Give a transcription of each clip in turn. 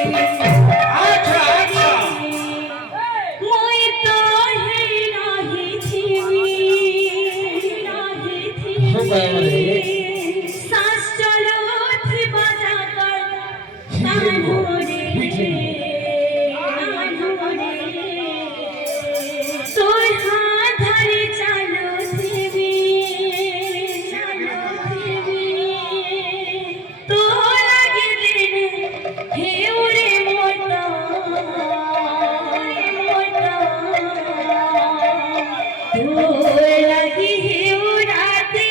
अच्छा अच्छा মই তো হে নাহি हो बरोबर आहे सांस चलो थी बजा कर तानोरे তোর হাত ধরে চালো থিবি তোর আগে দিন হে উড়ে মোটা তোর লাগি হে উড়াতে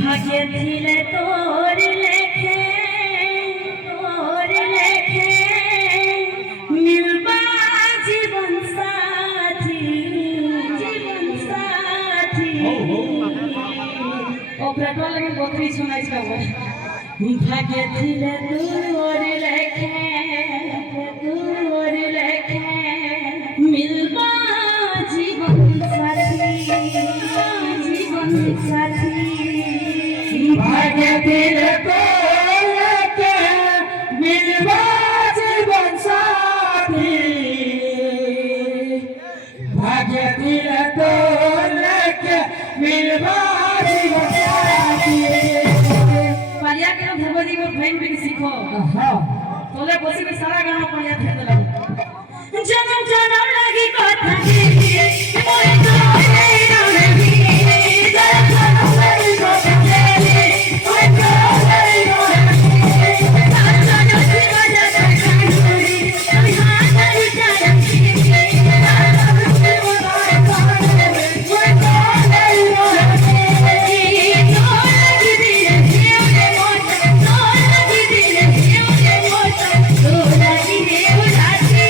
ভাগ্য ছিলে তোর লেখে मिलबा जीवन साथी ओकरा तो लगे बकरी सुनाई छौ भाग्य थिले दूर लेखे मिलबा जीवन साथी भाग्य दिले तो लेके मिलवा जीवन साथी भाग्य दिले तो लेके मिलवा जीवन साथी पालिया के भगवती में बहन भी सीखो हाँ तोले बसी में सारा गाना पालिया थे तो जन्म जन्म लगी कथा देखे मोरे तो नहीं रही जन्म जन्म लगी कथा देखे मोरे तो नहीं रही साजन सी बजा करनी हम हाथ धरी चलन सीखे साजन सी बजा करनी मोरे तो नहीं रही तो लगी दिल हिवरे मोटा तो लगी दिल हिवरे मोटा तो लगी हिवराती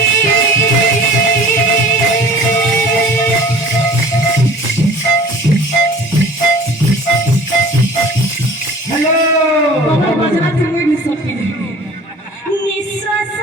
हेलो बाबा बजना थे मैं नहीं सकती निश्वास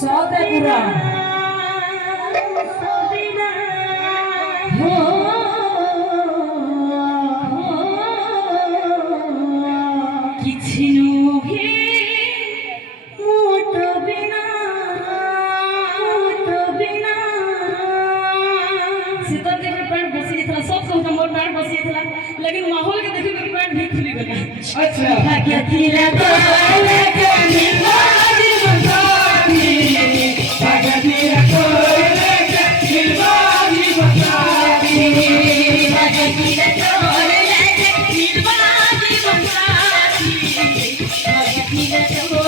सौदे पूरा लेकिन माहौल के देखिए मेरी पैंट भी खुली गई अच्छा भाग्य थिला तो लेके मिलवा जीवन साथी भाग्य दिले तो लेके मिलवा जीवन साथी भाग्य थिला तो लेके मिलवा जीवन साथी भाग्य थिला तो